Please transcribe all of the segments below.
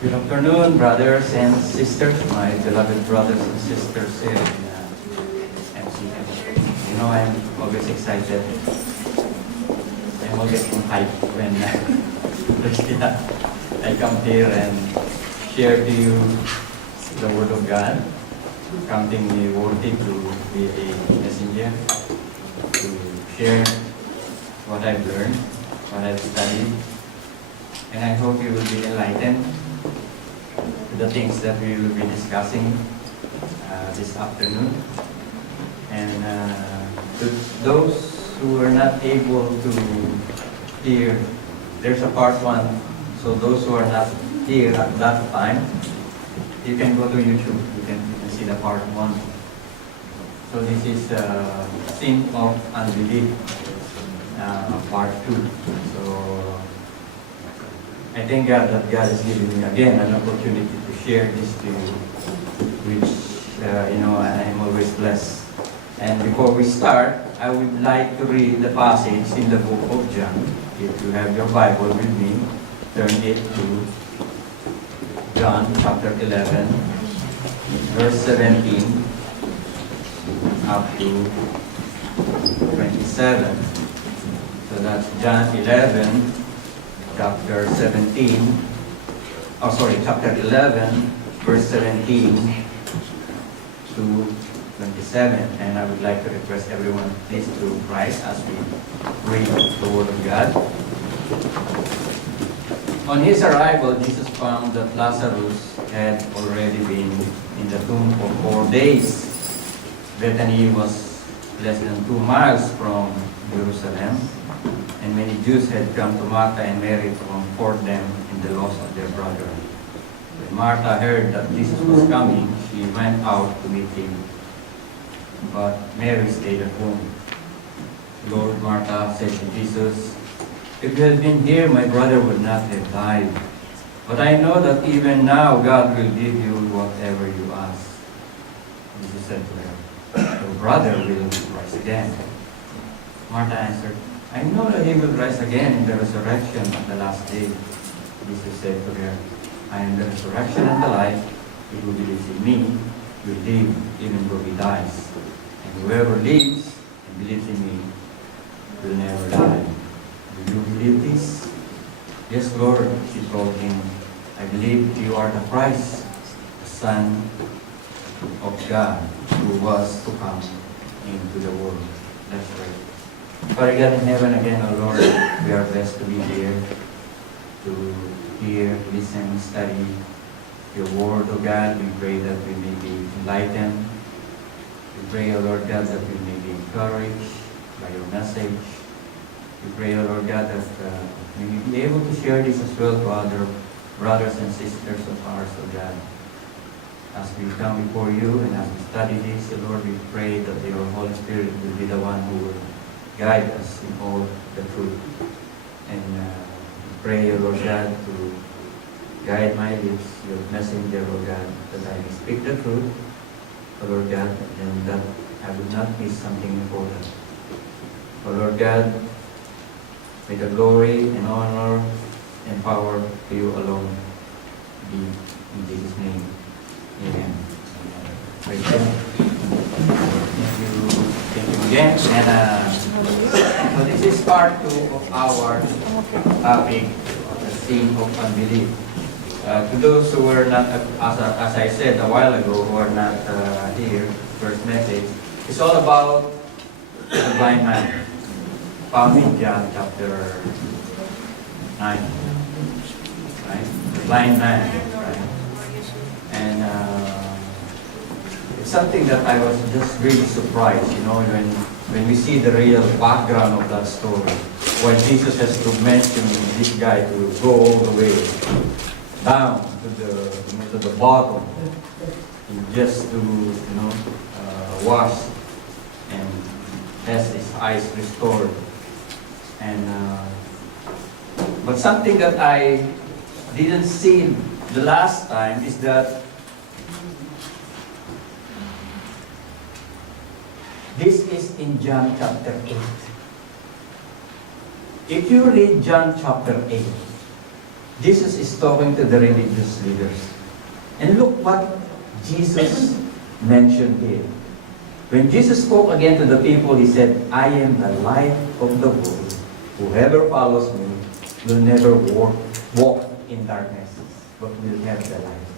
Good afternoon, brothers and sisters, my beloved brothers and sisters here in MCM. You know, I'm always excited. I'm always in hype when I come here and share to you the Word of God, counting me worthy to be a messenger, to share what I've learned, what I've studied, and I hope you will be enlightened to the things that we will be discussing this afternoon. And to those who are not able to hear, there's a part one, so those who are not here at that time, you can go to YouTube, you can see the part one. So this is Sin of Unbelief, part two. So I thank God that God has given me again an opportunity to share this to you, which I am always blessed. And before we start, I would like to read the passage in the book of John. If you have your Bible with me, turn it to John chapter 11, verse 17 up to 27. So that's John 11, chapter 11, verse 17 to 27. And I would like to request everyone please to rise as we read the Word of God. On his arrival, Jesus found that Lazarus had already been in the tomb for 4 days. Bethany was less than 2 miles from Jerusalem, and many Jews had come to Martha and Mary to comfort them in the loss of their brother. When Martha heard that Jesus was coming, she went out to meet him, but Mary stayed at home. Lord, Martha said to Jesus, "If you had been here, my brother would not have died. But I know that even now God will give you whatever you ask." Jesus said to her, "Your brother will rise again." Martha answered, "I know that he will rise again in the resurrection of the last day." Jesus said to her, "I am the resurrection and the life. He who believes in me will live even though he dies. And whoever lives and believes in me will never die. Do you believe this?" "Yes, Lord," she told him. "I believe you are the Christ, the Son of God, who was to come into the world." Let's pray. Father God in heaven, again, O Lord, we are blessed to be here, to hear, listen, study your Word, O God. We pray that we may be enlightened. We pray, O Lord God, that we may be encouraged by your message. We pray, O Lord God, that we may be able to share this as well to other brothers and sisters of ours, O God. As we come before you and as we study this, O Lord, we pray that your Holy Spirit will be the one who will guide us in all the truth. And we pray, O Lord God, to guide my lips, your messenger, O God, that I may speak the truth, O Lord God, and that I would not miss something important. O Lord God, may the glory and honor and power to you alone be in Jesus' name. Amen. Praise God. Thank you again. And so this is part 2 of our topic, the sin of unbelief. To those who were not, as I said a while ago, who are not here, first message, it's all about the blind man, found in John chapter 9. Right? The blind man. Right? And it's something that I was just really surprised, when we see the real background of that story. When Jesus has to mention this guy to go all the way down to the bottom, and just to wash and has his eyes restored. And but something that I didn't see the last time is that this is in John chapter 8. If you read John chapter 8, Jesus is talking to the religious leaders. And look what Jesus mentioned here. When Jesus spoke again to the people, he said, I am the light of the world. Whoever follows me will never walk in darkness, but will have the light.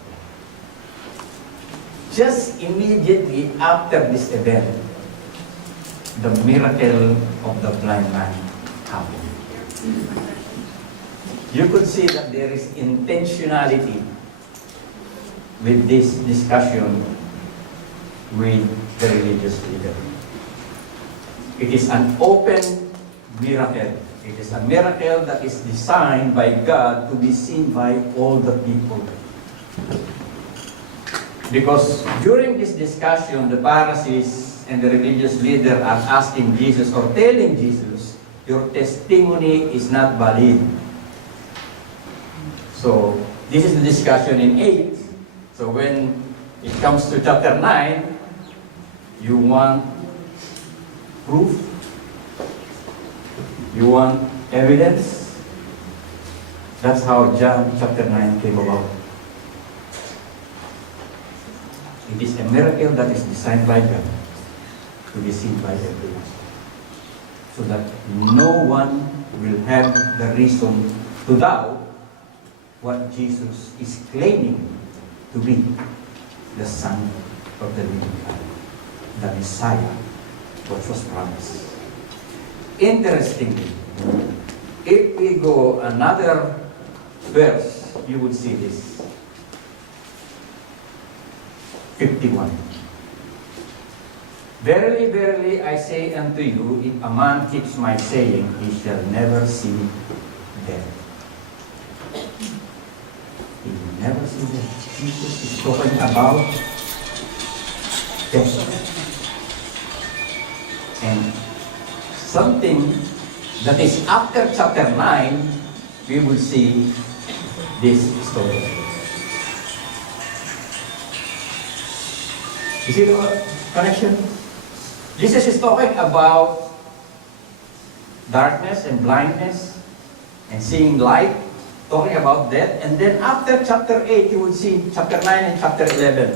Just immediately after this event, the miracle of the blind man happened. You could see that there is intentionality with this discussion with the religious leader. It is an open miracle. It is a miracle that is designed by God to be seen by all the people. Because during this discussion, the Pharisees and the religious leader are asking Jesus or telling Jesus, your testimony is not valid. So, this is the discussion in 8. So when it comes to chapter 9, you want proof? You want evidence? That's how John chapter 9 came about. It is a miracle that is designed by God to be seen by everyone. So that no one will have the reason to doubt what Jesus is claiming to be the Son of the living God, the Messiah, which was promised. Interestingly, if we go another verse, you would see this. 51. Verily, verily, I say unto you, if a man keeps my saying, he shall never see death. He will never see death. Jesus is talking about death. And something that is after chapter 9, we will see this story. You see the connection? Jesus is talking about darkness and blindness and seeing light, talking about death. And then after chapter 8, you will see chapter 9 and chapter 11.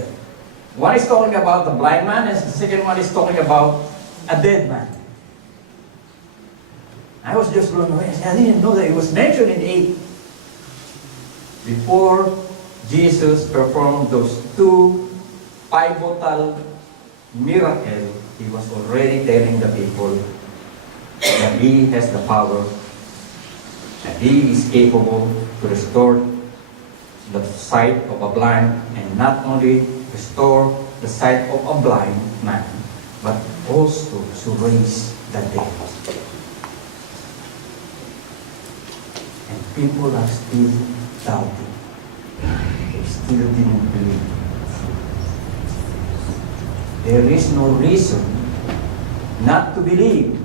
One is talking about the blind man, and the second one is talking about a dead man. I was just blown away. I didn't know that it was mentioned in 8. Before Jesus performed those two pivotal miracles, he was already telling the people that he has the power, that he is capable to restore the sight of a blind, and not only restore the sight of a blind man, but also to raise the dead. And people are still doubting. They still didn't believe. There is no reason not to believe,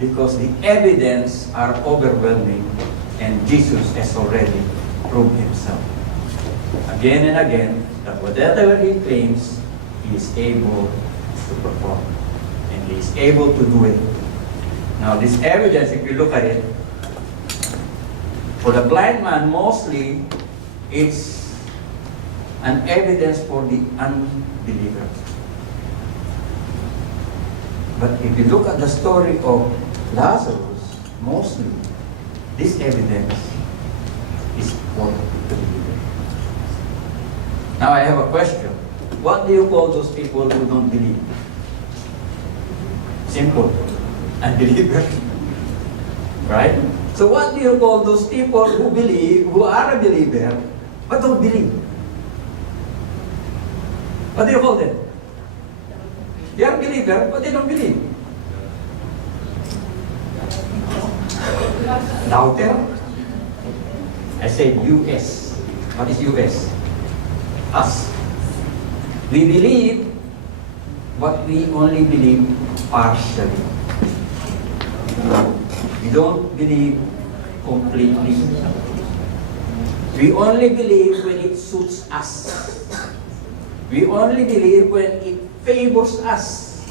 because the evidence are overwhelming, and Jesus has already proved himself again and again that whatever he claims, he is able to perform, and he is able to do it. Now this evidence, if you look at it, for the blind man mostly, it's an evidence for the unbeliever. But if you look at the story of Lazarus, mostly this evidence is for the believer. Now I have a question. What do you call those people who don't believe? Simple. Unbeliever. Right? So what do you call those people who believe, who are a believer, but don't believe? What do you call them? They are believer, but they don't believe. Doubter? I said US. What is US? Us. We believe, but we only believe partially. We don't believe completely. We only believe when it suits us. We only believe when it favors us.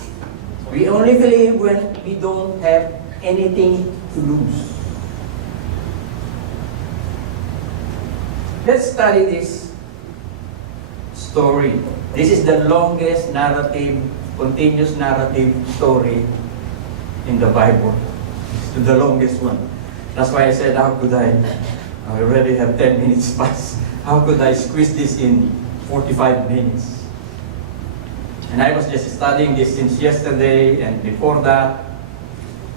We only believe when we don't have anything to lose. Let's study this story. This is the longest narrative, continuous narrative story in the Bible. It's the longest one. That's why I said, how could I already have 10 minutes past. How could I squeeze this in 45 minutes? And I was just studying this since yesterday and before that.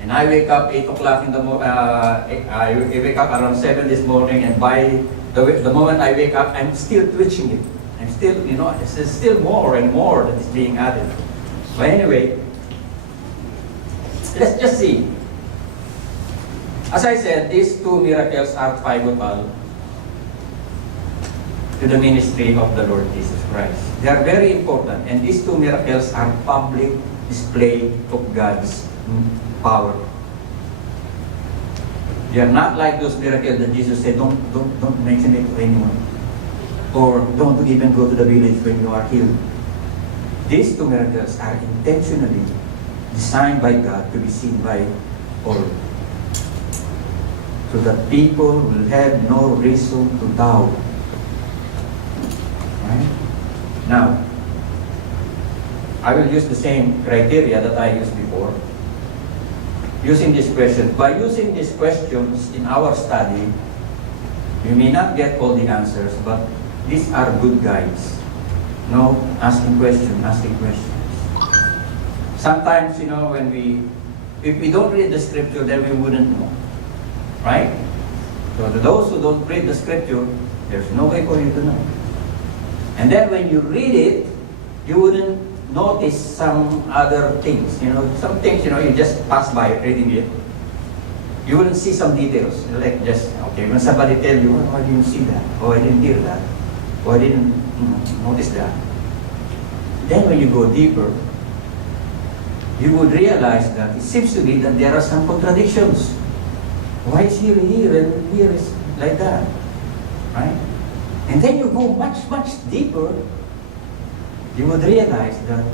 And I wake up 8 o'clock in the morning. I wake up around 7 this morning, and by the moment I wake up, I'm still twitching it. I'm still, there's still more and more that is being added. But anyway, let's just see. As I said, these two miracles are pivotal to the ministry of the Lord Jesus Christ. They are very important, and these two miracles are public display of God's power. They are not like those miracles that Jesus said, don't mention it to anyone, or don't even go to the village when you are healed. These two miracles are intentionally designed by God to be seen by all, so that people will have no reason to doubt. Right? Now, I will use the same criteria that I used before. Using this question. By using these questions in our study, we may not get all the answers, but these are good guides. No, asking questions. Sometimes, if we don't read the scripture, then we wouldn't know. Right? So to those who don't read the scripture, there's no way for you to know. And then when you read it, you wouldn't notice some other things. Some things, you just pass by reading it. You wouldn't see some details. Like just, when somebody tell you, oh, I didn't see that, or I didn't hear that, or I didn't notice that. Then when you go deeper, you would realize that it seems to be that there are some contradictions. Why is here and here is like that? Right? And then you go much deeper, you would realize that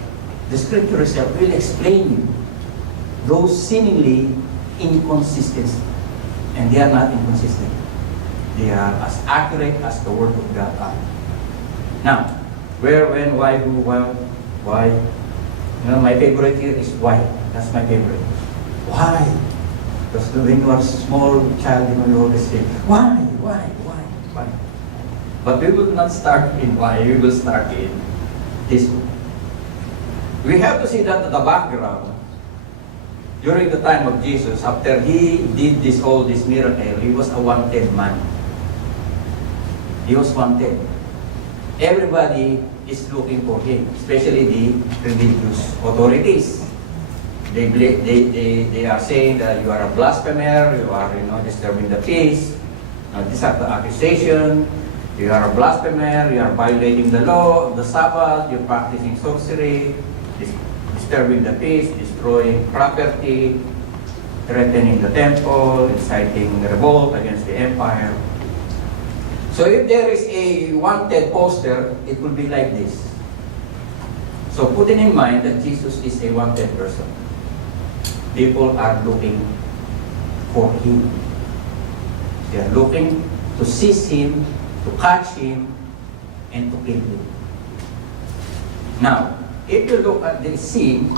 the scripture itself will explain those seemingly inconsistencies. And they are not inconsistent. They are as accurate as the Word of God are. Now, where, when, why, who, why? My favorite here is why. That's my favorite. Why? Because when you are a small child, you always say, why? But we will not start in why, we will start in this one. We have to see that the background. During the time of Jesus, after he did all this miracle, he was a wanted man. He was wanted. Everybody is looking for him, especially the religious authorities. They are saying that you are a blasphemer, you are disturbing the peace. These are the accusation. You are a blasphemer, you are violating the law of the Sabbath, you're practicing sorcery, disturbing the peace, destroying property, threatening the temple, inciting revolt against the empire. So if there is a wanted poster, it will be like this. So putting in mind that Jesus is a wanted person, people are looking for him. They are looking to seize him, to catch him, and to kill him. Now, if you look at the scene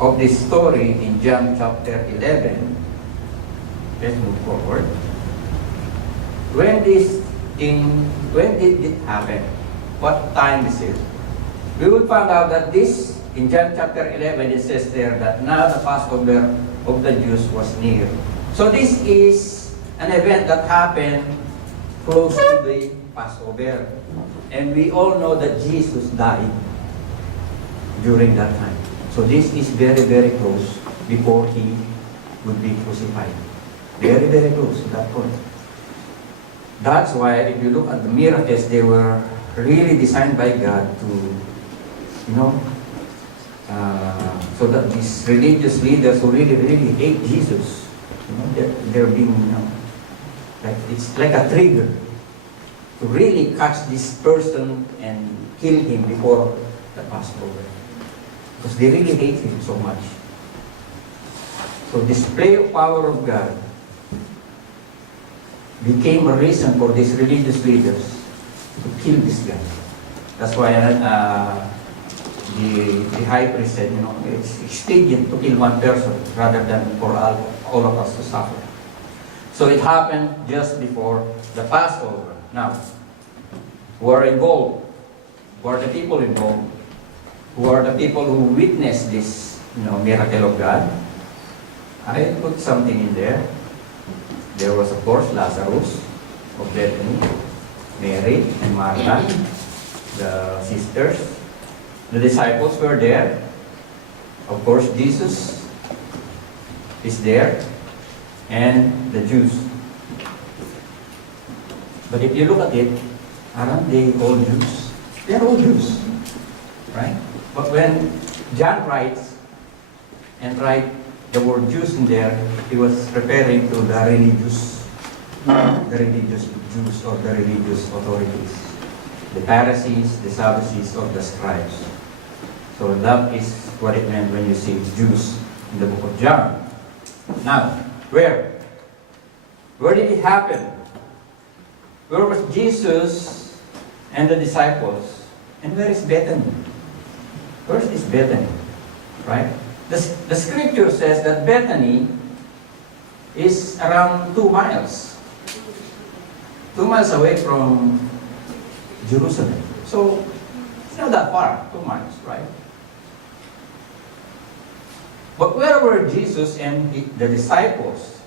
of this story in John chapter 11, let's move forward. When did it happen? What time is it? We will find out that this, in John chapter 11, it says there that now the Passover of the Jews was near. So this is an event that happened close to the Passover. And we all know that Jesus died during that time. So this is very close before he would be crucified. Very close to that point. That's why if you look at the miracles, they were really designed by God to, so that these religious leaders who really hate Jesus, they're being, like it's like a trigger to really catch this person and kill him before the Passover, because they really hate him so much. So display of power of God became a reason for these religious leaders to kill this guy. That's why the high priest said, it's expedient to kill one person rather than for all of us to suffer. So it happened just before the Passover. Now, who are involved? Who are the people involved? Who are the people who witnessed this, miracle of God? I put something in there. There was, of course, Lazarus of Bethany, Mary and Martha, the sisters. The disciples were there. Of course, Jesus is there, and the Jews. But if you look at it, aren't they all Jews? They are all Jews, right? But when John writes the word Jews in there, he was referring to the religious Jews or the religious authorities, the Pharisees, the Sadducees, or the scribes. So that is what it meant when you see Jews in the book of John. Now, where? Where did it happen? Where was Jesus and the disciples? And where is Bethany? Where is Bethany? Right? The scripture says that Bethany is around 2 miles. 2 miles away from Jerusalem. So, it's not that far, 2 miles, right? But where were Jesus and the disciples?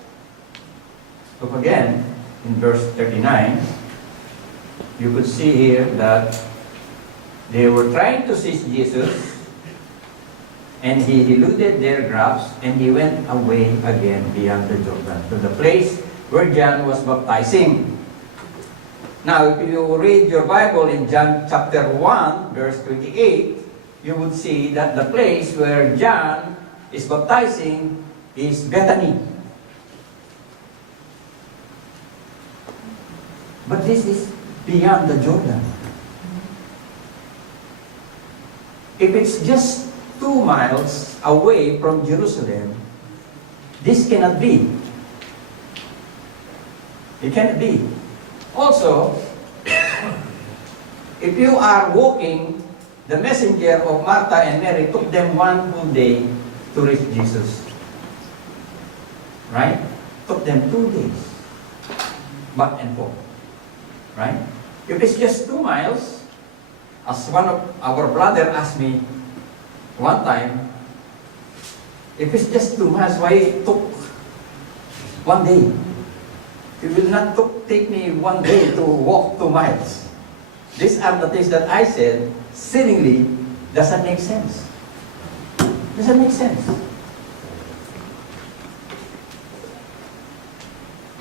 Look again, in verse 39, you could see here that they were trying to seize Jesus, and he eluded their grasp, and he went away again beyond the Jordan, to the place where John was baptizing. Now, if you read your Bible in John chapter 1, verse 28, you would see that the place where John is baptizing is Bethany. But this is beyond the Jordan. If it's just 2 miles away from Jerusalem, this cannot be. It cannot be. Also, if you are walking, the messenger of Martha and Mary took them 1 whole day to reach Jesus. Right? Took them 2 days. Back and forth. Right? If it's just 2 miles, as one of our brother asked me one time, if it's just 2 miles, why it took 1 day? It will not take me 1 day to walk 2 miles. These are the things that I said, seemingly doesn't make sense. Doesn't make sense.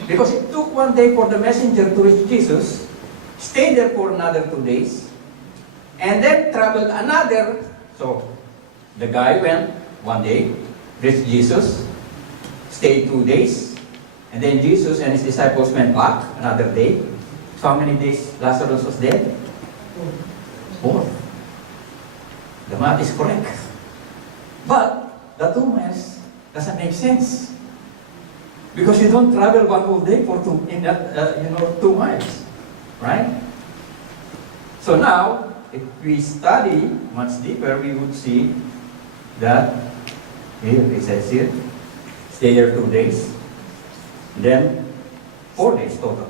Because it took 1 day for the messenger to reach Jesus, stay there for another 2 days, and then traveled another. So, the guy went 1 day, reached Jesus, stayed 2 days, and then Jesus and his disciples went back another day. So how many days Lazarus was dead? 4. The math is correct. But the 2 miles doesn't make sense. Because you don't travel 1 whole day for 2 miles. Right? So now, if we study much deeper, we would see that here it says here, stay there 2 days, then 4 days total.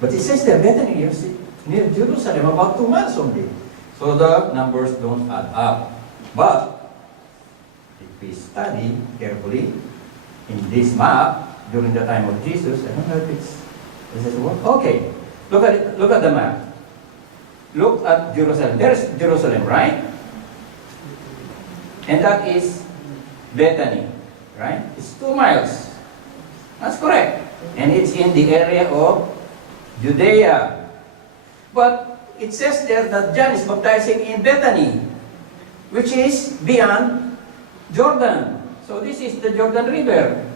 But it says there, Bethany is near Jerusalem, about 2 miles only. So the numbers don't add up. But if we study carefully in this map during the time of Jesus, I don't know if is it what? Okay, look at it. Look at the map. Look at Jerusalem. There's Jerusalem, right? And that is Bethany, right? It's 2 miles. That's correct. And it's in the area of Judea. But it says there that John is baptizing in Bethany, which is beyond Jordan. So this is the Jordan River.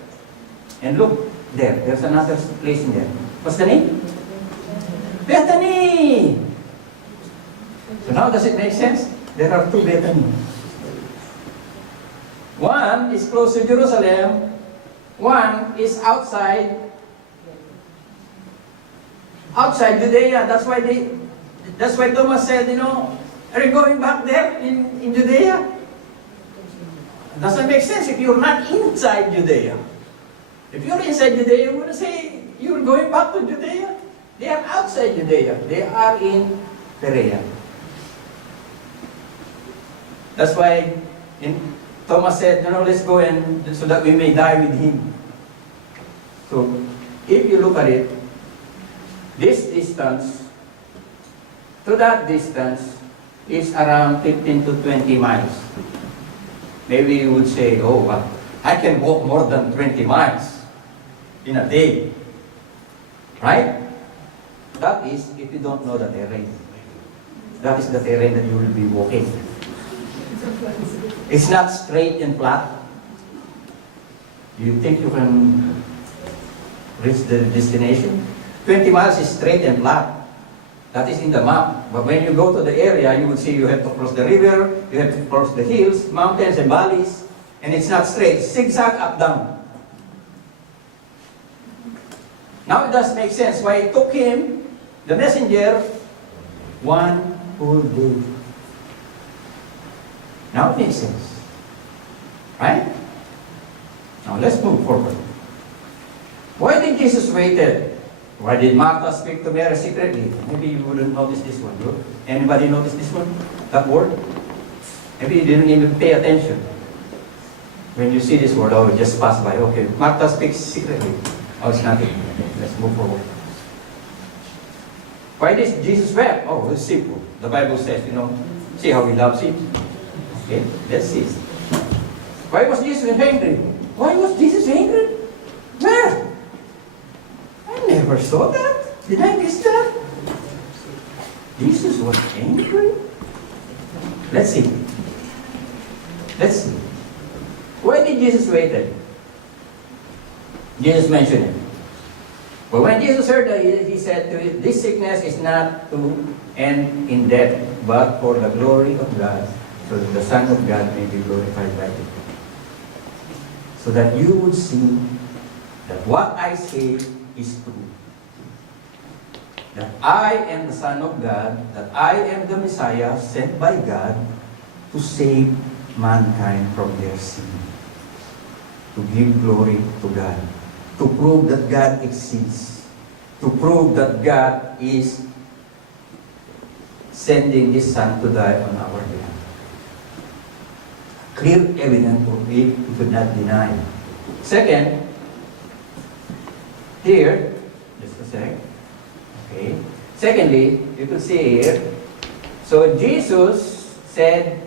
And look there, there's another place in there. What's the name? Bethany! So now does it make sense? There are 2 Bethany. One is close to Jerusalem, one is outside outside Judea. That's why Thomas said, are you going back there in Judea? Doesn't make sense if you're not inside Judea. If you're inside Judea, you wouldn't say you're going back to Judea. They are outside Judea. They are in Perea. That's why Thomas said, let's go and so that we may die with him. So, if you look at it, this distance to that distance is around 15 to 20 miles. Maybe you would say, oh, but I can walk more than 20 miles in a day. Right? That is, if you don't know the terrain. That is the terrain that you will be walking. It's not straight and flat. Do you think you can reach the destination? 20 miles is straight and flat. That is in the map. But when you go to the area, you would see you have to cross the river, you have to cross the hills, mountains and valleys, and it's not straight. It's zigzag up, down. Now it does make sense why it took him, the messenger, one whole day. Now it makes sense. Right? Now let's move forward. Why did Jesus waited? Why did Martha speak to Mary secretly? Maybe you wouldn't notice this one. Anybody notice this one? That word? Maybe you didn't even pay attention. When you see this word, oh, just pass by. Okay, Martha speaks secretly. Oh, it's nothing. Okay, let's move forward. Why did Jesus wept? Oh, it's simple. The Bible says, see how he loves him. Okay, let's see. Why was Jesus angry? Why was Jesus angry? Where? I never saw that. Did I miss that? Jesus was angry? Let's see. Let's see. Why did Jesus wait? Jesus mentioned it. But when Jesus heard that, he said to it, this sickness is not to end in death, but for the glory of God, so that the Son of God may be glorified by it. So that you would see that what I say is true. That I am the Son of God, that I am the Messiah sent by God to save mankind from their sin. To give glory to God. To prove that God exists. To prove that God is sending His Son to die on our behalf. Clear evidence of it, we could not deny. Second, here, just a sec. Okay. Secondly, you can see here, so Jesus said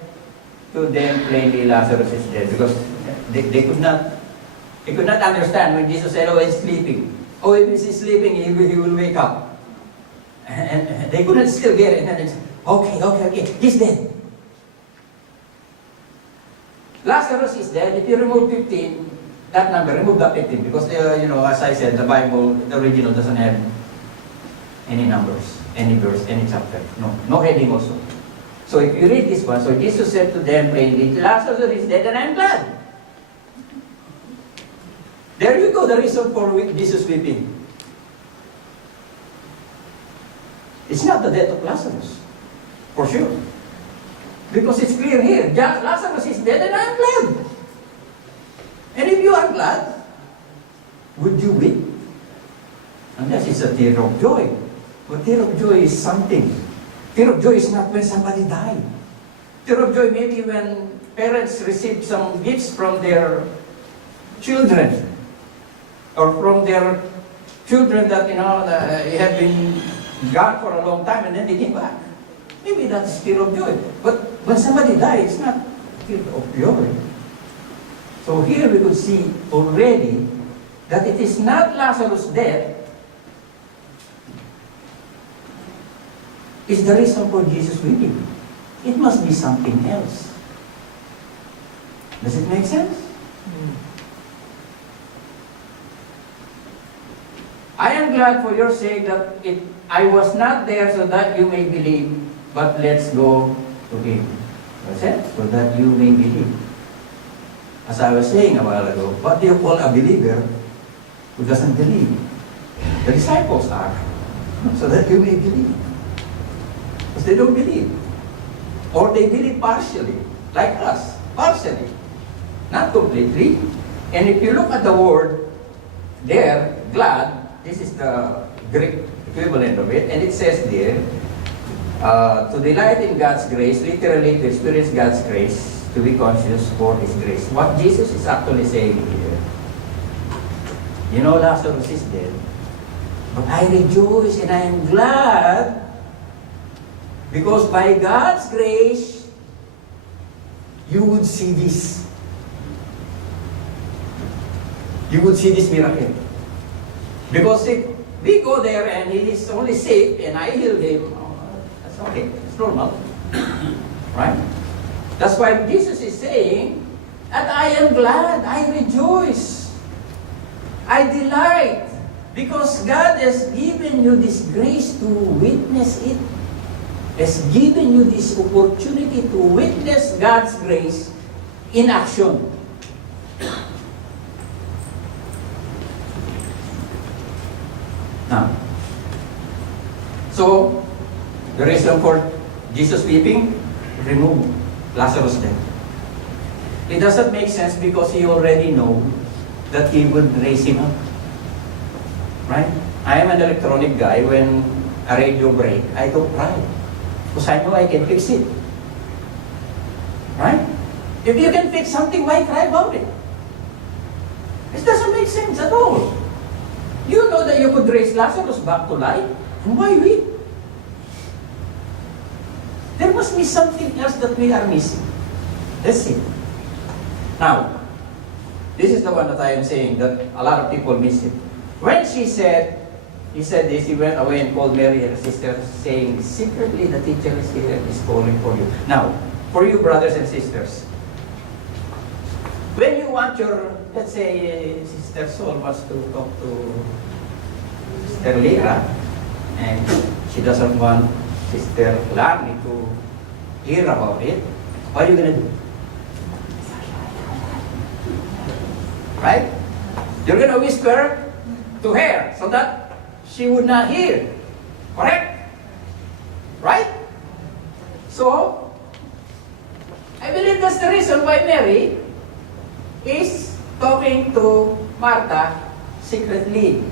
to them plainly, Lazarus is dead, because they could not understand when Jesus said, oh, he's sleeping. Oh, if he's sleeping, he will wake up. And they couldn't still get it. And then, okay, he's dead. Lazarus is dead. If you remove 15, that number, remove that 15, because, as I said, the Bible, the original doesn't have any numbers, any verse, any chapter. No heading also. So if you read this one, so Jesus said to them plainly, Lazarus is dead and I'm glad. There you go, the reason for Jesus weeping. It's not the death of Lazarus, for sure. Because it's clear here, Lazarus is dead and I'm glad. And if you are glad, would you weep? Unless it's a tear of joy. But tear of joy is something. Tear of joy is not when somebody died. Tear of joy maybe when parents receive some gifts from their children. Or from their children that, have been gone for a long time and then they came back. Maybe that's tear of joy. But when somebody dies, it's not tear of joy. So here we could see already that it is not Lazarus' death is the reason for Jesus weeping. It must be something else. Does it make sense? I am glad for your sake that I was not there so that you may believe, but let's go to him. That's it, so that you may believe. As I was saying a while ago, what do you call a believer who doesn't believe? The disciples are. So that you may believe. Because they don't believe. Or they believe partially, like us, partially. Not completely. And if you look at the word there, glad, this is the Greek equivalent of it, and it says there, to delight in God's grace, literally to experience God's grace, to be conscious for His grace. What Jesus is actually saying here, you know, Lazarus is dead, but I rejoice and I am glad because by God's grace, you would see this. You would see this miracle. Because if we go there and he is only sick and I heal him, that's okay. It's normal. Right? That's why Jesus is saying that I am glad, I rejoice, I delight, because God has given you this grace to witness it, has given you this opportunity to witness God's grace in action. Now, so the reason for Jesus weeping, remove Lazarus' death. It doesn't make sense because he already know that he would raise him up. Right? I am an electronic guy. When a radio break, I don't cry. Because I know I can fix it. Right? If you can fix something, why cry about it? It doesn't make sense at all. You know that you could raise Lazarus back to life, and why weep? There must be something else that we are missing. Let's see. Now, this is the one that I am saying that a lot of people miss it. When he said this, he went away and called Mary and her sister, saying, secretly the teacher is here and is calling for you. Now, for you brothers and sisters, when you want your, let's say, Sister Sol wants to talk to Sister Lira, and she doesn't want Sister Larnie to hear about it, what are you going to do? Right? You're going to whisper to her so that she would not hear. Correct? Right? So, I believe that's the reason why Mary is talking to Martha secretly.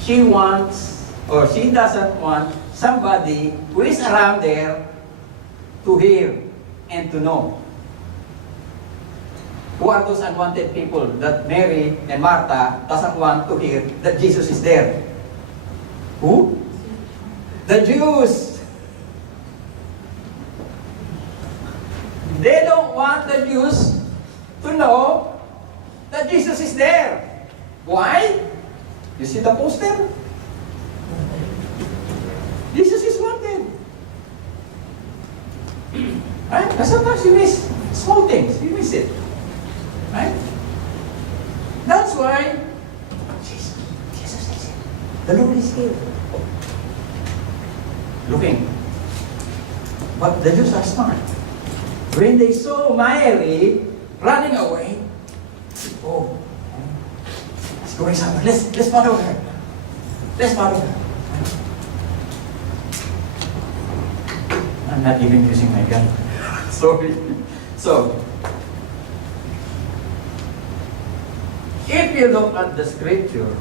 She wants, or she doesn't want somebody who is around there to hear and to know. Who are those unwanted people that Mary and Martha doesn't want to hear that Jesus is there? Who? The Jews. They don't want the Jews to know that Jesus is there. Why? You see the poster? Jesus is wanted. Right? But sometimes you miss small things. You miss it. Right? That's why Jesus is here. The Lord is here. Looking. But the Jews are smart. When they saw Mary running away, oh, it's going somewhere. Let's follow her. Let's follow her. I'm not even using my gun. Sorry. So, if you look at the scripture,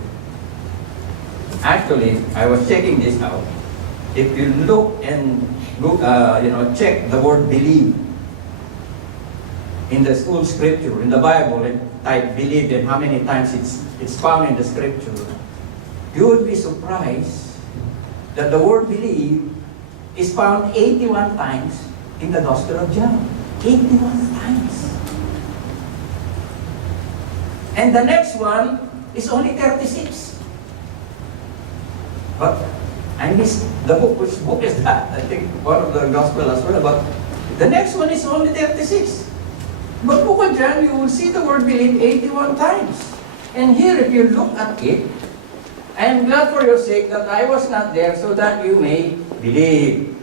actually, I was checking this out. If you look and check the word believe in the school scripture, in the Bible, and type believe and how many times it's found in the scripture, you would be surprised that the word believe is found 81 times in the Gospel of John. 81 times. And the next one is only 36. But I missed the book. Which book is that? I think one of the Gospel as well. But the next one is only 36. But Book of John, you will see the word believe 81 times. And here, if you look at it, I am glad for your sake that I was not there so that you may believe.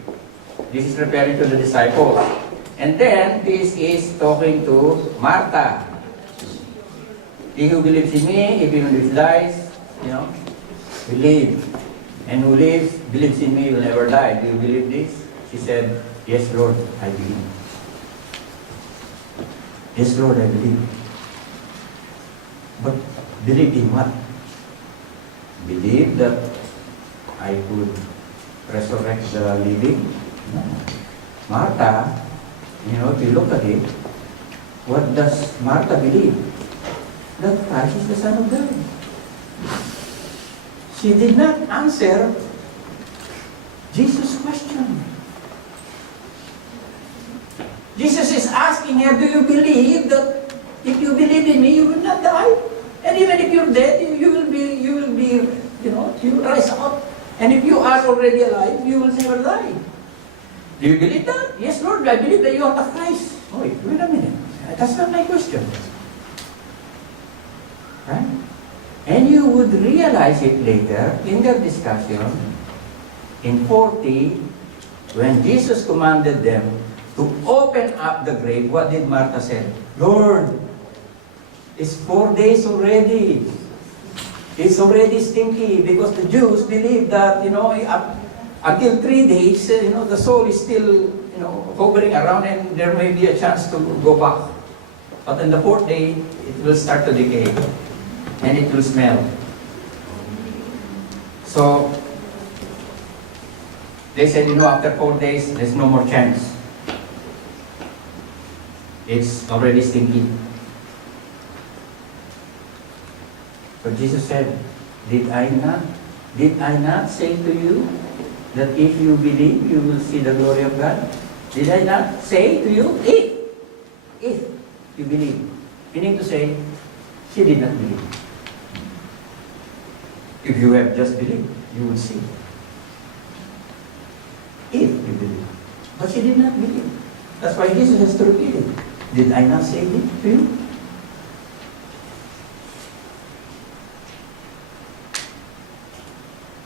This is referring to the disciples. And then, this is talking to Martha. He who believes in me, even if he dies, believe. and who believes in me will never die. Do you believe this? She said, yes, Lord, I believe. Yes, Lord, I believe. But believe in what? Believe that I could resurrect the living? No. Martha, if you look at it, what does Martha believe? That Christ is the Son of God. She did not answer Jesus' question. Jesus is asking her, do you believe that if you believe in me, you will not die? And even if you're dead, you will rise up. And if you are already alive, you will never die. Do you believe that? Yes, Lord, I believe that you are the Christ. Oh, wait a minute. That's not my question. Right? And you would realize it later in their discussion in 40, when Jesus commanded them to open up the grave. What did Martha say? Lord, it's 4 days already. It's already stinky, because the Jews believe that, until 3 days, the soul is still, hovering around and there may be a chance to go back. But on the 4th day, it will start to decay and it will smell. So, they said, after 4 days, there's no more chance. It's already stinky. But Jesus said, did I not say to you that if you believe, you will see the glory of God? Did I not say to you, if you believe? Meaning to say, she did not believe. If you have just believed, you will see. If you believe. But she did not believe. That's why Jesus has to repeat it. Did I not say it to you?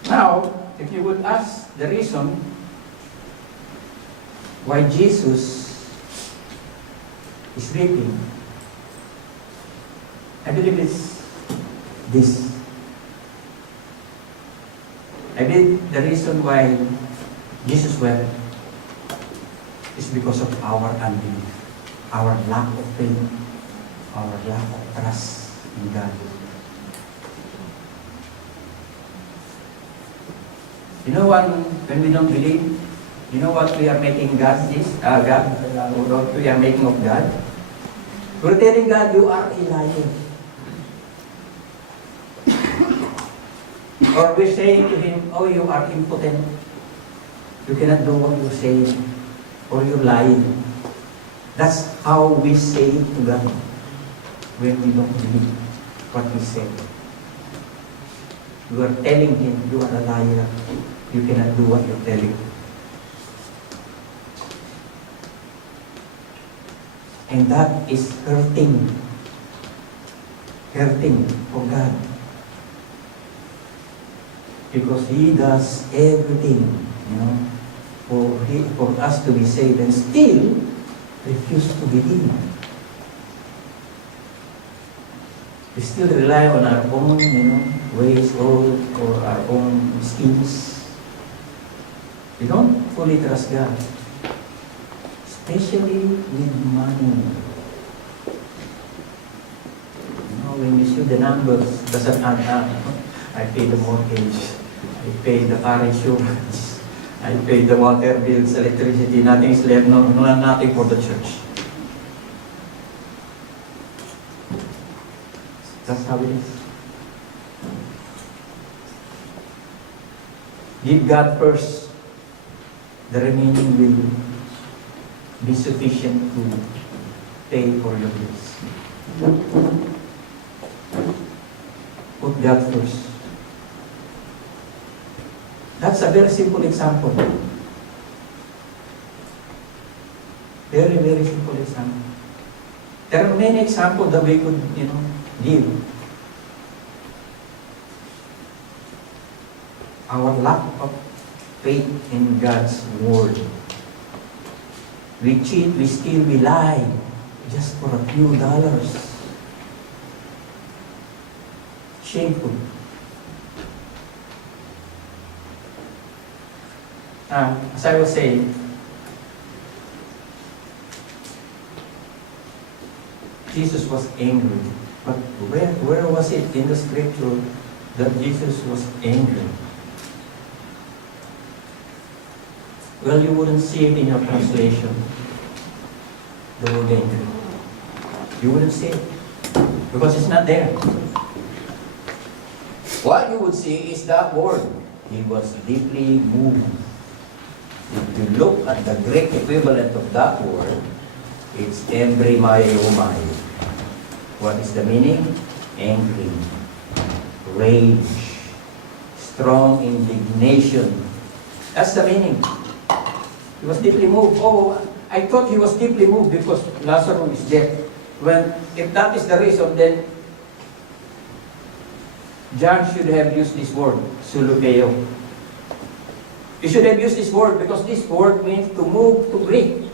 Now, if you would ask the reason why Jesus is weeping, I believe it's this. I believe the reason why Jesus wept is because of our unbelief, our lack of faith, our lack of trust in God. When we don't believe, what we are making what we are making of God? We're telling God, you are a liar. Or we're saying to Him, oh, you are impotent. You cannot do what you're saying. Or you're lying. That's how we say to God when we don't believe what we say. You are telling Him, you are a liar. You cannot do what you're telling. And that is hurting for God. Because He does everything, for us to be saved, and still refuse to believe. We still rely on our own, ways or our own schemes. We don't fully trust God, especially with money. When you see the numbers, doesn't add up. I pay the mortgage, I pay the car insurance, I pay the water bills, electricity, nothing is left, nothing for the church. That's how it is. Give God first. The remaining will be sufficient to pay for your bills. Put God first. That's a very simple example. Very, very simple example. There are many examples that we could, give. Our lack of faith in God's word. We cheat, we steal, we lie just for a few dollars. Shameful. As I was saying, Jesus was angry. But where was it in the scripture that Jesus was angry? Well, you wouldn't see it in your translation, the word angry. You wouldn't see it, because it's not there. What you would see is that word. He was deeply moved. If you look at the Greek equivalent of that word, it's embryomai. What is the meaning? Angry, rage, strong indignation. That's the meaning. He was deeply moved. Oh, I thought he was deeply moved because Lazarus is dead. Well, if that is the reason, then John should have used this word, sulukeo. He should have used this word because this word means to move, to grieve.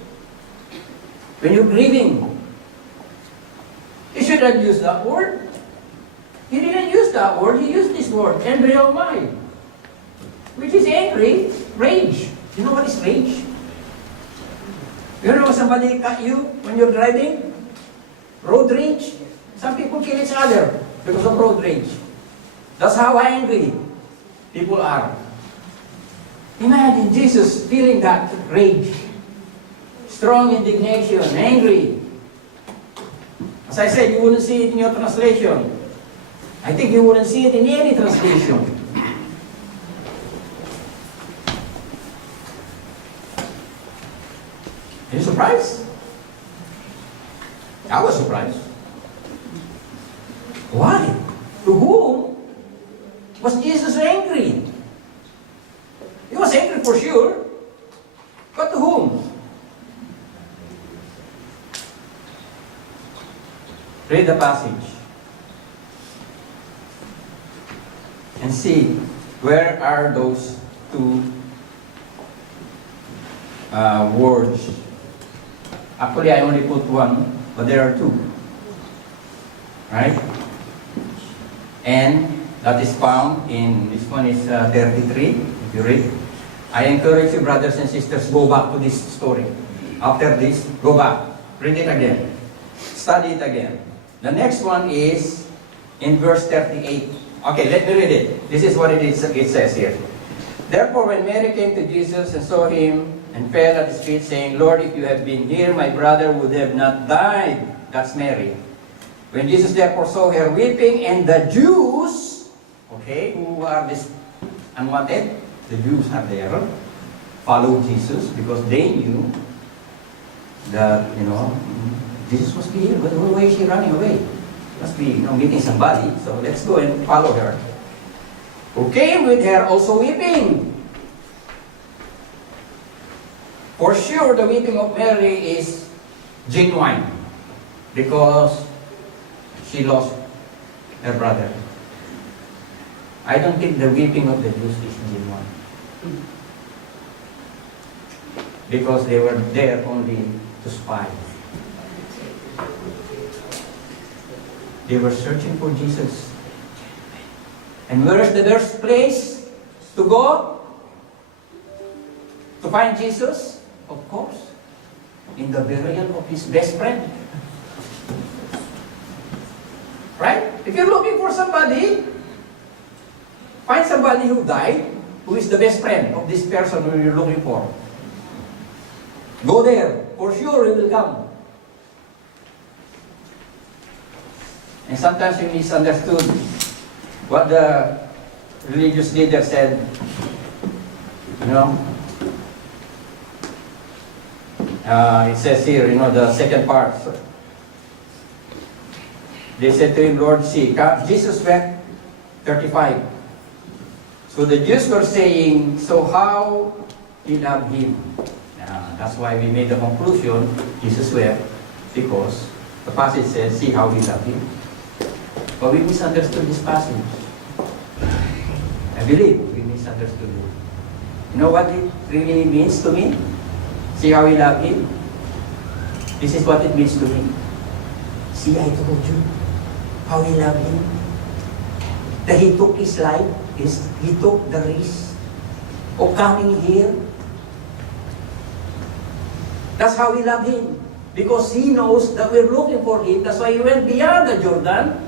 When you're grieving, he should have used that word. He didn't use that word, he used this word, embryomai, which is angry, rage. You know what is rage? You know somebody cut you when you're driving? Road rage. Some people kill each other because of road rage. That's how angry people are. Imagine Jesus feeling that rage, strong indignation, angry. As I said, you wouldn't see it in your translation. I think you wouldn't see it in any translation. Are you surprised? I was surprised. Why? To whom was Jesus angry? He was angry for sure. But to whom? Read the passage and see where are those two words. Actually, I only put one, but there are two. Right? And that is found in, this one is 33, if you read. I encourage you, brothers and sisters, go back to this story. After this, go back. Read it again. Study it again. The next one is in verse 38. Okay, let me read it. This is what it says here. Therefore, when Mary came to Jesus and saw him and fell at his feet, saying, Lord, if you had been here, my brother would have not died. That's Mary. When Jesus therefore saw her weeping, and the Jews, okay, who are this unwanted, the Jews are there, followed Jesus because they knew that, Jesus must be here, but why is she running away? Must be, meeting somebody, so let's go and follow her. Who came with her also weeping. For sure, the weeping of Mary is genuine because she lost her brother. I don't think the weeping of the Jews is genuine because they were there only to spy. They were searching for Jesus. And where is the best place to go to find Jesus? Of course, in the burial of his best friend. Right? If you're looking for somebody, find somebody who died, who is the best friend of this person who you're looking for. Go there. For sure he will come. And sometimes we misunderstood what the religious leader said. It says here, the second part. They said to him, Lord, see, Jesus wept 35. So the Jews were saying, so how he loved him? That's why we made the conclusion, Jesus wept, because the passage says, see how he loved him. But we misunderstood this passage. I believe we misunderstood it. You know what it really means to me? See how he loved him? This is what it means to me. See, I told you how he loved him. That he took his life, he took the risk of coming here That's how he loved him. Because he knows that we're looking for him. That's why he went beyond the Jordan.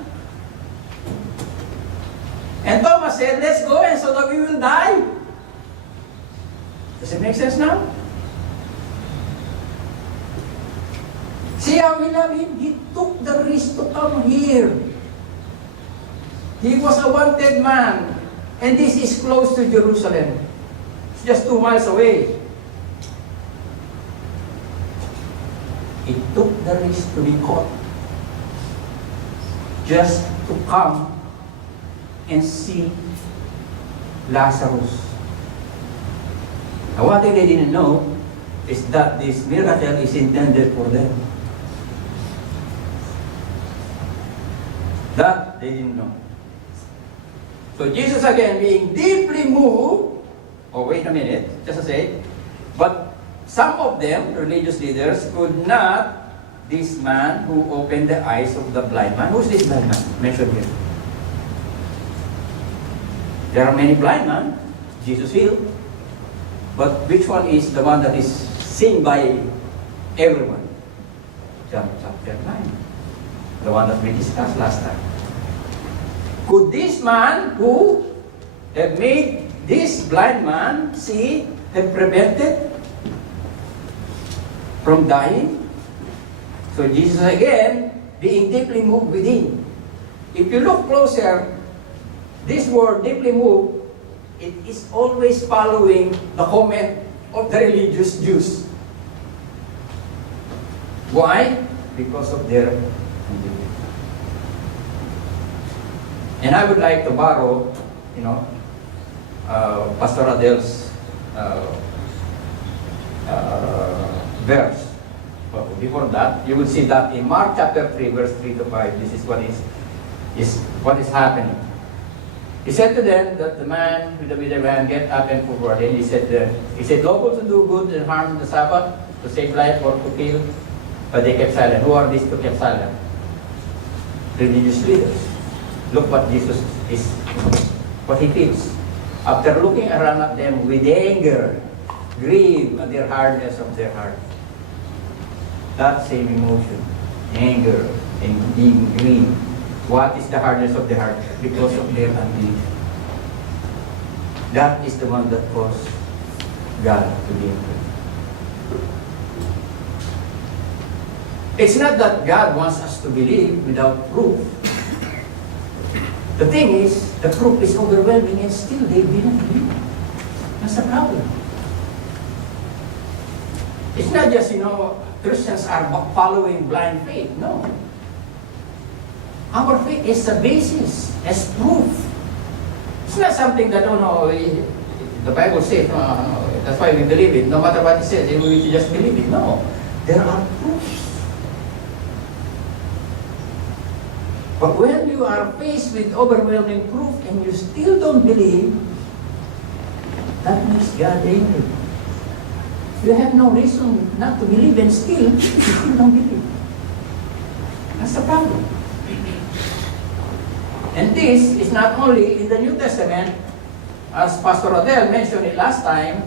And Thomas said, let's go and so that we will die. Does it make sense now? See how he loved him? He took the risk to come here. He was a wanted man. And this is close to Jerusalem. It's just 2 miles away. He took the risk to be caught. Just to come and see Lazarus. Now, one thing they didn't know is that this miracle is intended for them. That they didn't know. So Jesus again being deeply moved, oh wait a minute, just to say, but some of them, religious leaders, could not, this man who opened the eyes of the blind man. Who's this blind man mentioned here? There are many blind men, Jesus healed, but which one is the one that is seen by everyone? John chapter 9, the one that we discussed last time. Could this man who have made this blind man see have prevented from dying? So Jesus again being deeply moved within. If you look closer, this word deeply moved, it is always following the comment of the religious Jews. Why? Because of their unbelief. And I would like to borrow, Pastor Adel's verse. But before that, you will see that in Mark chapter 3, verse 3 to 5, this is what is happening. He said to them that the man with the withered hand get up and forward. And he said, lawful to do good and harm the Sabbath, to save life or to kill. But they kept silent. Who are these to keep silent? Religious leaders. Look what Jesus is, what he feels. After looking around at them with anger, grief at their hardness of their heart. That same emotion, anger and being grieved. What is the hardness of the heart? Because of their unbelief. That is the one that caused God to be angry. It's not that God wants us to believe without proof. The thing is, the proof is overwhelming and still they didn't believe. That's the problem. It's not just, Christians are following blind faith. No. Our faith is a basis, as proof. It's not something that, the Bible says, that's why we believe it. No matter what it says, we just believe it. No. There are proofs. But when you are faced with overwhelming proof and you still don't believe, that makes God angry. You have no reason not to believe and still, you still don't believe. That's the problem. And this is not only in the New Testament, as Pastor Rodel mentioned it last time.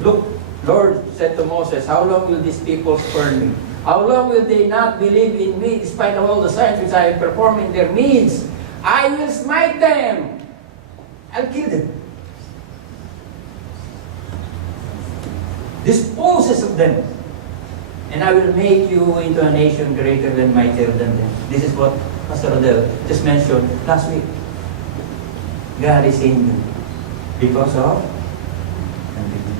Look, Lord said to Moses, how long will these people spurn me? How long will they not believe in me despite of all the signs which I perform in their midst? I will smite them. I'll kill them. Disposes of them. And I will make you into a nation greater than mightier than them. This is what Pastor Rodel just mentioned last week. God is in you because of unbelief.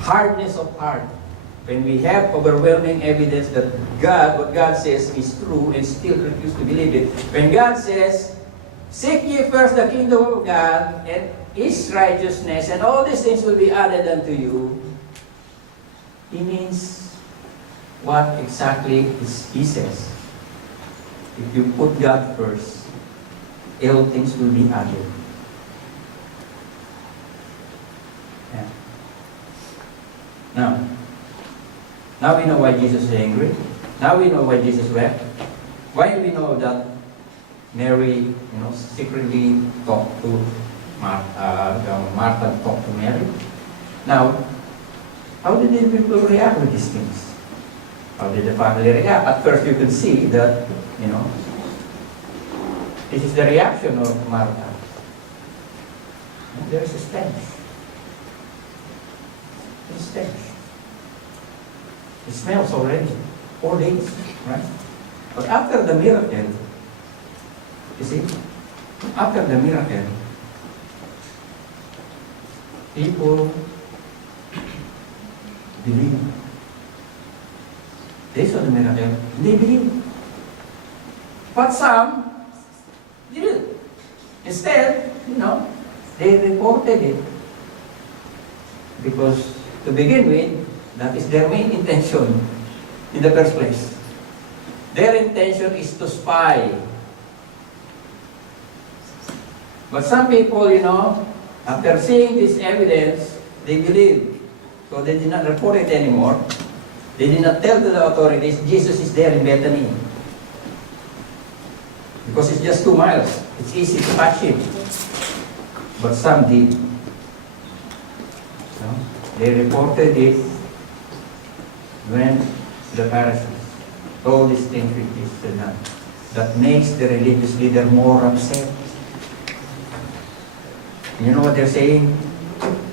Hardness of heart. When we have overwhelming evidence that what God says is true and still refuse to believe it. When God says, seek ye first the kingdom of God and His righteousness, and all these things will be added unto you, He means what exactly He says. If you put God first, all things will be added. Yeah. Now we know why Jesus is angry. Now we know why Jesus wept. Why do we know that Mary, secretly talked to Martha talked to Mary? Now, How did the people react with these things? How did the family react? At first you could see that, this is the reaction of Martha. And there's a stench. It stench. It smells already. 4 days, right? But after the miracle, you see, after the miracle, people believe. They saw the miracle, they believe. But some didn't. Instead, they reported it. Because to begin with, that is their main intention in the first place. Their intention is to spy. But some people, after seeing this evidence, they believe. So they did not report it anymore. They did not tell to the authorities, Jesus is there in Bethany. Because it's just 2 miles. It's easy to touch him. But some did. They reported it when the Pharisees told these things with this to them. That makes the religious leader more upset. You know what they're saying?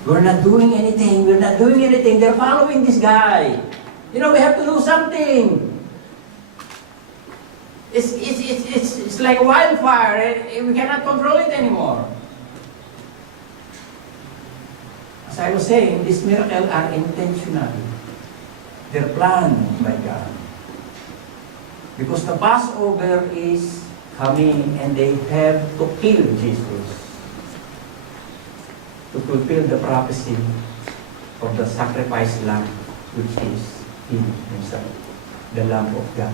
We're not doing anything. We're not doing anything. They're following this guy. We have to do something. It's like wildfire. We cannot control it anymore. As I was saying, these miracles are intentional. They're planned by God. Because the Passover is coming and they have to kill Jesus to fulfill the prophecy of the sacrificed lamb, which is He Himself, the Lamb of God.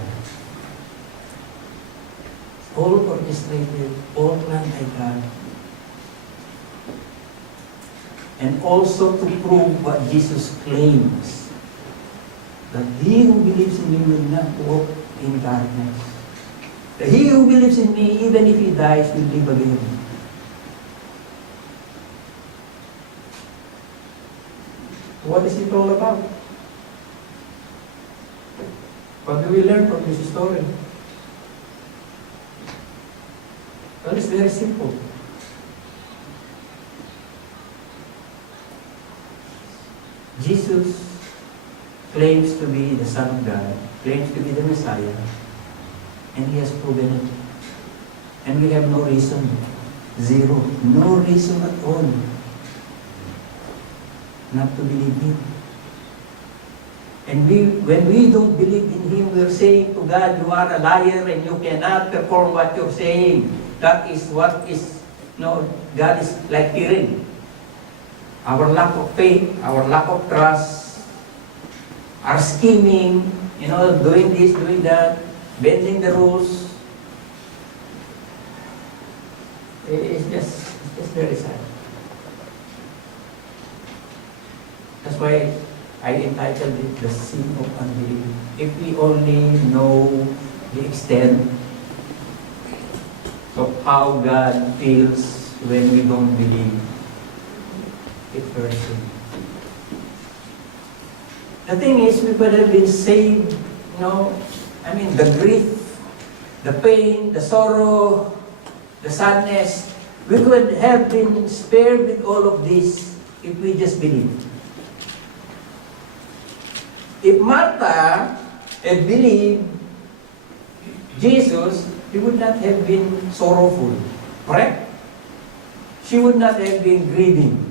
All orchestrated, all planned by God. And also to prove what Jesus claims, that he who believes in me will not walk in darkness. That he who believes in me, even if he dies, will live again. What is it all about? What do we learn from this story? Well, it's very simple. Jesus claims to be the Son of God, claims to be the Messiah, and He has proven it. And we have no reason, zero, no reason at all not to believe Him. And when we don't believe in Him, we're saying to God, you are a liar and you cannot perform what you're saying. That is what is, God is like hearing. Our lack of faith, our lack of trust, our scheming, doing this, doing that, bending the rules. It's just very sad. That's why I entitled it The Sin of Unbelief. If we only know the extent of how God feels when we don't believe, it hurts Him. The thing is, we could have been saved, the grief, the pain, the sorrow, the sadness, we could have been spared with all of this if we just believed. If Martha had believed Jesus, he would not have been sorrowful, correct? She would not have been grieving.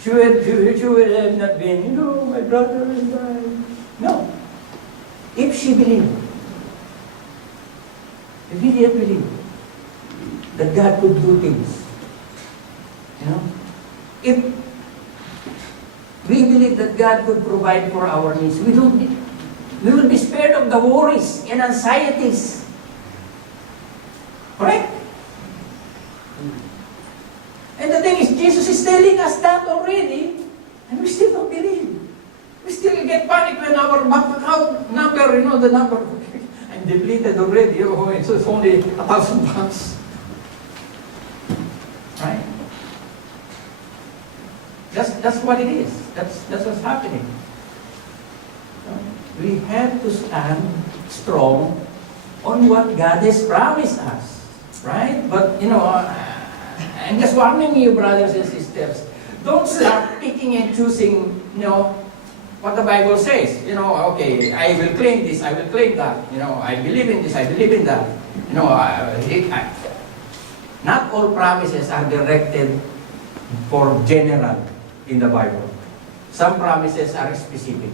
She would have not been, my brother is dying. No. If she believed, if he didn't believe that God could do things, if we believe that God could provide for our needs, we will be spared of the worries and anxieties. Correct? And the thing is, Jesus is telling us that already, and we still don't believe. We still get panic when our bank account number, the number, I'm depleted already, so it's only $1,000. Right? That's what it is. That's what's happening. We have to stand strong on what God has promised us, right? But I'm just warning you, brothers and sisters, don't start picking and choosing, what the Bible says. Okay, I will claim this, I will claim that. I believe in this, I believe in that. Not all promises are directed for general in the Bible. Some promises are specific.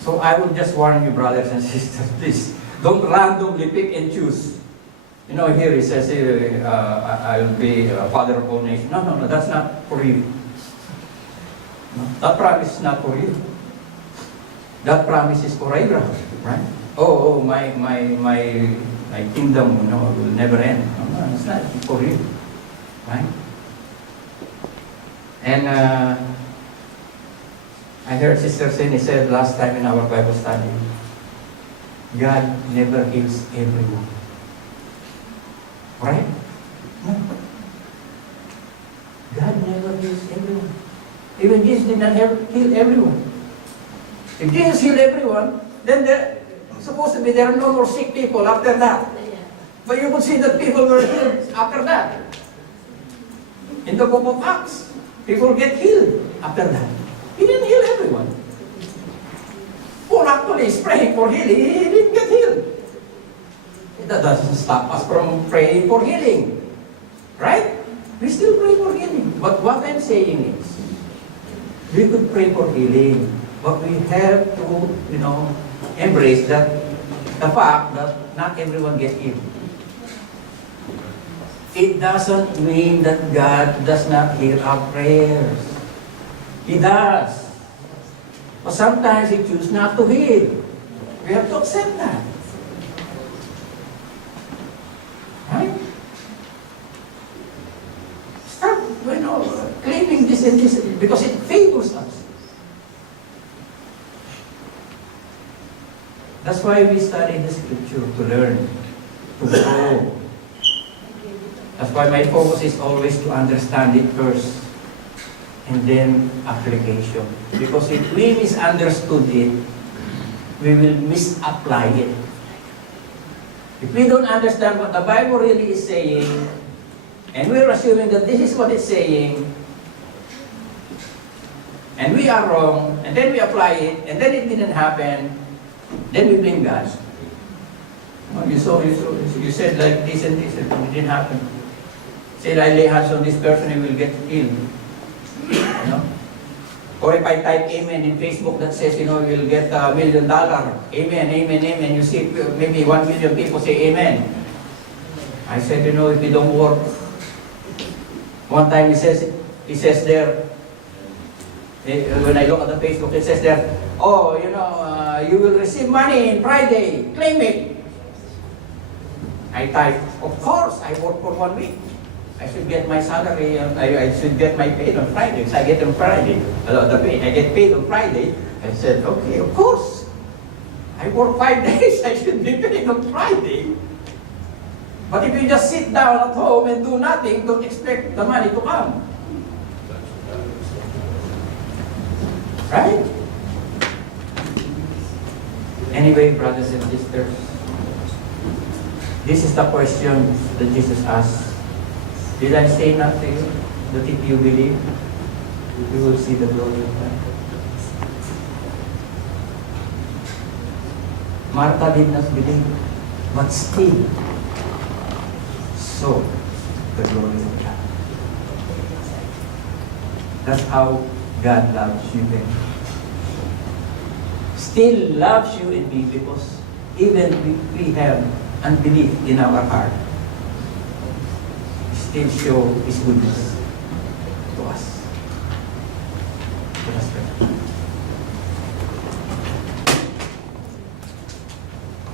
So I will just warn you, brothers and sisters, please, don't randomly pick and choose. Here it says, I will be a father of all nations. No, that's not for you. No, that promise is not for you. That promise is for Abraham, right? Oh, my kingdom, will never end. No, it's not for you, right? And I heard Sister Cindy said last time in our Bible study, God never heals everyone. Right? No. God never heals everyone. Even Jesus did not heal everyone. If Jesus healed everyone, then supposed to be there are no more sick people after that. But you could see that people were healed after that. In the book of Acts, people get healed after that. He didn't heal everyone. Paul actually is praying for healing. He didn't get healed. That doesn't stop us from praying for healing. Right? We still pray for healing. But what I'm saying is, we could pray for healing, but we have to, embrace the fact that not everyone gets healed. It doesn't mean that God does not hear our prayers. He does. But sometimes He chooses not to heal. We have to accept that. Right? Stop, claiming this and this because it favors us. That's why we study the Scripture, to learn, to grow. That's why my focus is always to understand it first, and then application. Because if we misunderstood it, we will misapply it. If we don't understand what the Bible really is saying, and we're assuming that this is what it's saying, and we are wrong, and then we apply it, and then it didn't happen, then we blame God. You said like this and this, and it didn't happen. Said I lay hands on this person, he will get healed. Or if I type amen in Facebook that says, you'll get $1 million. Amen, amen, amen. You see maybe 1 million people say amen. I said, if it don't work. One time he says there, when I look at the Facebook, it says there, you will receive money on Friday, claim it. I type, of course, I work for 1 week. I should get my salary, I should get my pay on Friday. So I get on Friday. I get paid on Friday. I said, okay, of course. I work 5 days, I should be paid on Friday. But if you just sit down at home and do nothing, don't expect the money to come. Right? Anyway, brothers and sisters, this is the question that Jesus asked. Did I say not to you that if you believe, you will see the glory of God? Martha did not believe, but still saw the glory of God. That's how God loves you then. Still loves you and me because even if we have unbelief in our heart, still show His goodness to us. Let us pray.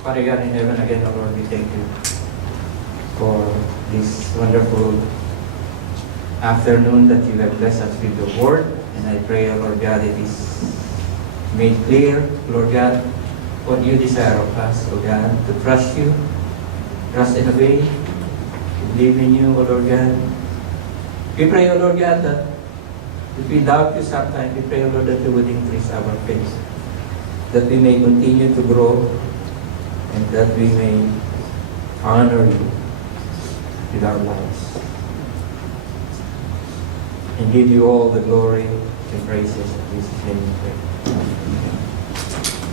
Father God in heaven, again, O Lord, we thank you for this wonderful afternoon that you have blessed us with your word. And I pray, O Lord God, it is made clear, Lord God, what you desire of us, O God, to trust you, trust and obey, believe in you, O Lord God. We pray, O Lord God, that If we doubt you sometimes, we pray, Lord, that you would increase our faith, that we may continue to grow, and that we may honor you with our lives. And give you all the glory and praises in Jesus' name we pray. Amen.